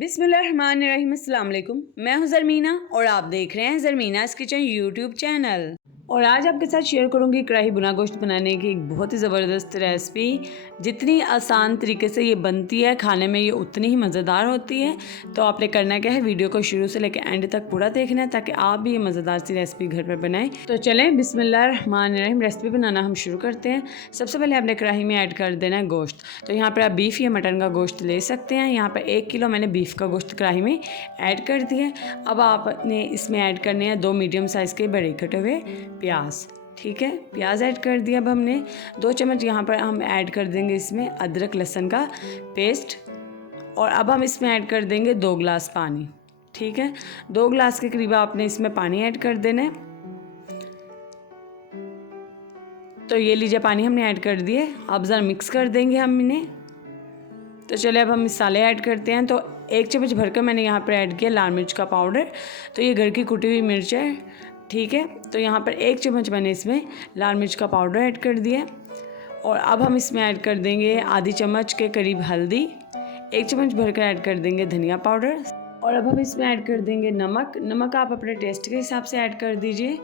बिस्मिल्लाहिर्रहमानिर्रहीम, अस्सलाम वालेकुम। मैं हूं ज़रमीना और आप देख रहे हैं ज़रमीनास किचन यूट्यूब चैनल। और आज आपके साथ शेयर करूंगी कढ़ाई भुना गोश्त बनाने की एक बहुत ही ज़बरदस्त रेसिपी। जितनी आसान तरीके से ये बनती है, खाने में ये उतनी ही मज़ेदार होती है। तो आपने करना क्या है, वीडियो को शुरू से लेकर एंड तक पूरा देखना है ताकि आप भी ये मज़ेदार सी रेसिपी घर पर बनाएं। तो चलें बिस्मिल्लाहिर्रहमानिर्रहीम, रेसिपी बनाना हम शुरू करते हैं। सबसे पहले आपने कढ़ाई में ऐड कर देना है गोश्त। तो यहाँ पर आप बीफ या मटन का गोश्त ले सकते हैं। यहाँ पर 1 किलो मैंने बीफ का गोश्त कढ़ाई में ऐड कर दिया। अब आपने इसमें ऐड करने हैं 2 मीडियम साइज़ के बड़े कटे हुए प्याज। ठीक है, प्याज ऐड कर दिया। अब हमने 2 चम्मच यहाँ पर हम ऐड कर देंगे इसमें अदरक लहसुन का पेस्ट। और अब हम इसमें ऐड कर देंगे 2 गिलास पानी। ठीक है, 2 गिलास के करीब आपने इसमें पानी ऐड कर देना है। तो ये लीजिए, पानी हमने ऐड कर दिए। अब ज़रा मिक्स कर देंगे हम इन्हें। तो चलिए अब हम मसाले ऐड करते हैं। तो 1 चम्मच भरकर मैंने यहाँ पर ऐड किया लाल मिर्च का पाउडर। तो ये घर की कुटी हुई मिर्च है। ठीक है, तो यहाँ पर 1 चम्मच मैंने इसमें लाल मिर्च का पाउडर ऐड कर दिया। और अब हम इसमें ऐड कर देंगे आधी चम्मच के करीब हल्दी। 1 चम्मच भरकर ऐड कर देंगे धनिया पाउडर। और अब हम इसमें ऐड कर देंगे नमक आप अपने टेस्ट के हिसाब से ऐड कर दीजिए।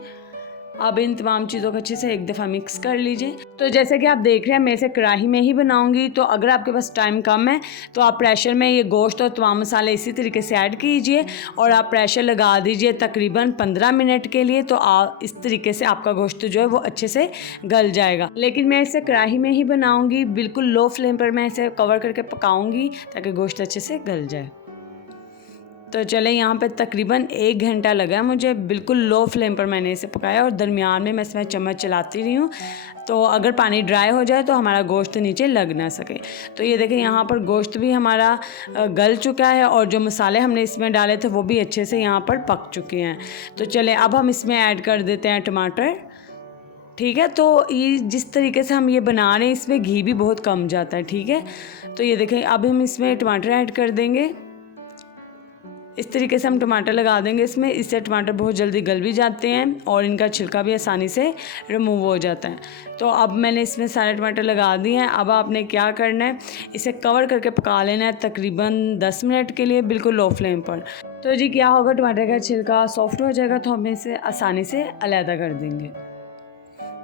अब इन तमाम चीज़ों को अच्छे से एक दफ़ा मिक्स कर लीजिए। तो जैसे कि आप देख रहे हैं, मैं इसे कढ़ाई में ही बनाऊंगी। तो अगर आपके पास टाइम कम है तो आप प्रेशर में ये गोश्त और तमाम मसाले इसी तरीके से ऐड कीजिए और आप प्रेशर लगा दीजिए तकरीबन 15 मिनट के लिए। तो आप इस तरीके से आपका गोश्त जो है वो अच्छे से गल जाएगा। लेकिन मैं इसे कढ़ाई में ही बनाऊँगी, बिल्कुल लो फ्लेम पर मैं इसे कवर करके पकाऊँगी ताकि गोश्त अच्छे से गल जाए। तो चले, यहाँ पे तकरीबन 1 घंटा लगा मुझे। बिल्कुल लो फ्लेम पर मैंने इसे पकाया और दरमियान में मैं इसमें चम्मच चलाती रही हूँ। तो अगर पानी ड्राई हो जाए तो हमारा गोश्त नीचे लग ना सके। तो ये देखें, यहाँ पर गोश्त भी हमारा गल चुका है और जो मसाले हमने इसमें डाले थे वो भी अच्छे से यहाँ पर पक चुके हैं। तो चले, अब हम इसमें ऐड कर देते हैं टमाटर। ठीक है, तो ये जिस तरीके से हम ये बना रहे हैं इसमें घी भी बहुत कम जाता है। ठीक है, तो ये देखें, अब हम इसमें टमाटर ऐड कर देंगे। इस तरीके से हम टमाटर लगा देंगे इसमें। इससे टमाटर बहुत जल्दी गल भी जाते हैं और इनका छिलका भी आसानी से रिमूव हो जाता है। तो अब मैंने इसमें सारे टमाटर लगा दिए हैं। अब आपने क्या करना है, इसे कवर करके पका लेना है तकरीबन 10 मिनट के लिए, बिल्कुल लो फ्लेम पर। तो जी क्या होगा, टमाटर का छिलका सॉफ्ट हो जाएगा तो हम इसे आसानी से अलहदा कर देंगे।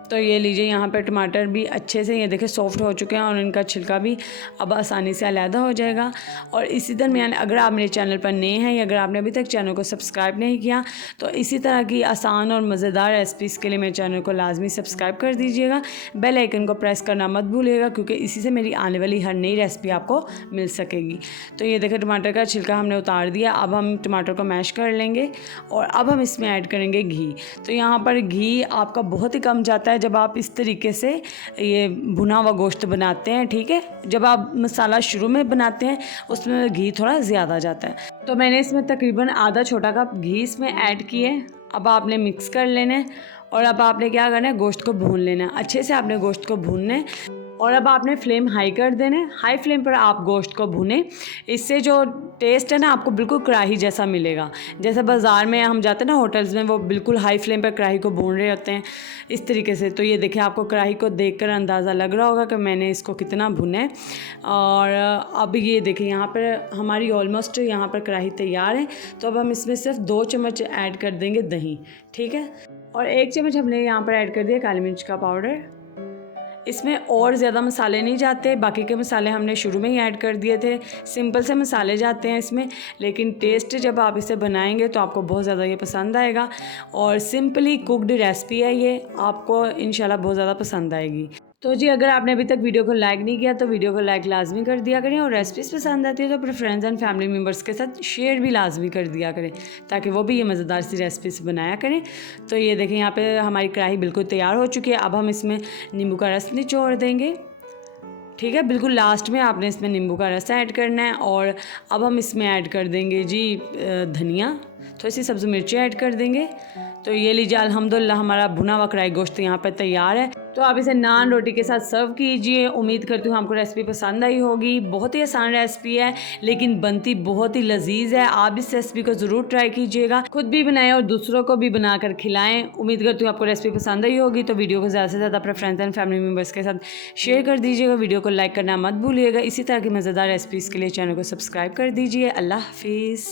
तो ये लीजिए, यहाँ पे टमाटर भी अच्छे से ये देखें सॉफ्ट हो चुके हैं और इनका छिलका भी अब आसानी से अलहदा हो जाएगा। और इसी दरमियान अगर आप मेरे चैनल पर नए हैं या अगर आपने अभी तक चैनल को सब्सक्राइब नहीं किया तो इसी तरह की आसान और मज़ेदार रेसिपीज़ के लिए मेरे चैनल को लाजमी सब्सक्राइब कर दीजिएगा। बेल आइकन को प्रेस करना मत भूलिएगा क्योंकि इसी से मेरी आने वाली हर नई रेसिपी आपको मिल सकेगी। तो ये देखें, टमाटर का छिलका हमने उतार दिया। अब हम टमाटर को मैश कर लेंगे और अब हम इसमें ऐड करेंगे घी। तो यहाँ पर घी आपका बहुत ही कम जाता है जब आप इस तरीके से ये भुना हुआ गोश्त बनाते हैं। ठीक है, जब आप मसाला शुरू में बनाते हैं उसमें घी थोड़ा ज़्यादा जाता है। तो मैंने इसमें तकरीबन आधा छोटा कप घी इसमें ऐड किए। अब आपने मिक्स कर लेना है और अब आपने क्या करना है, गोश्त को भून लेना है। अच्छे से आपने गोश्त को भूनना है और अब आपने फ्लेम हाई कर देना है। हाई फ्लेम पर आप गोश्त को भूनें। इससे जो टेस्ट है ना, आपको बिल्कुल कढ़ाई जैसा मिलेगा। जैसे बाज़ार में हम जाते हैं ना होटल्स में, वो बिल्कुल हाई फ्लेम पर कढ़ाई को भून रहे होते हैं इस तरीके से। तो ये देखिए, आपको कढ़ाई को देखकर अंदाज़ा लग रहा होगा कि मैंने इसको कितना भुना है। और अब ये देखिए, यहाँ पर हमारी ऑलमोस्ट यहाँ पर कढ़ाई तैयार है। तो अब हम इसमें सिर्फ 2 चम्मच ऐड कर देंगे दही। ठीक है, और 1 चम्मच हमने यहाँ पर ऐड कर दिया काली मिर्च का पाउडर। इसमें और ज़्यादा मसाले नहीं जाते, बाकी के मसाले हमने शुरू में ही ऐड कर दिए थे। सिंपल से मसाले जाते हैं इसमें, लेकिन टेस्ट जब आप इसे बनाएंगे तो आपको बहुत ज़्यादा ये पसंद आएगा। और सिंपली कुकड रेसिपी है ये, आपको इंशाल्लाह बहुत ज़्यादा पसंद आएगी। तो जी अगर आपने अभी तक वीडियो को लाइक नहीं किया तो वीडियो को लाइक लाजमी कर दिया करें। और रेसिपीज़ पसंद आती है तो अपने फ्रेंड्स एंड फैमिली मेम्बर्स के साथ शेयर भी लाजमी कर दिया करें ताकि वो भी ये मज़ेदार सी रेसिपीज़ बनाया करें। तो ये देखें, यहाँ पे हमारी कढ़ाई बिल्कुल तैयार हो चुकी है। अब हम इसमें नींबू का रस निचोड़ देंगे। ठीक है, बिल्कुल लास्ट में आपने इसमें नींबू का रस ऐड करना है। और अब हम इसमें ऐड कर देंगे जी धनिया, थोड़ी सी सब्ज़ी मिर्ची ऐड कर देंगे। तो ये लीजिए, अल्हम्दुलिल्लाह हमारा भुना हुआ कढ़ाई गोश्त यहाँ पर तैयार है। तो आप इसे नान रोटी के साथ सर्व कीजिए। उम्मीद करती हूँ आपको रेसिपी पसंद आई होगी। बहुत ही आसान रेसिपी है लेकिन बनती बहुत ही लजीज है। आप इस रेसिपी को ज़रूर ट्राई कीजिएगा, खुद भी बनाएं और दूसरों को भी बनाकर खिलाएं। उम्मीद करती हूँ आपको रेसिपी पसंद आई होगी। तो वीडियो को ज़्यादा से ज़्यादा अपने फ्रेंड्स एंड फैमिली मेम्बर्स के साथ शेयर कर दीजिएगा। वीडियो को लाइक करना मत भूलिएगा। इसी तरह की मज़ेदार रेसिपीज़ के लिए चैनल को सब्सक्राइब कर दीजिए। अल्लाह हाफिज़।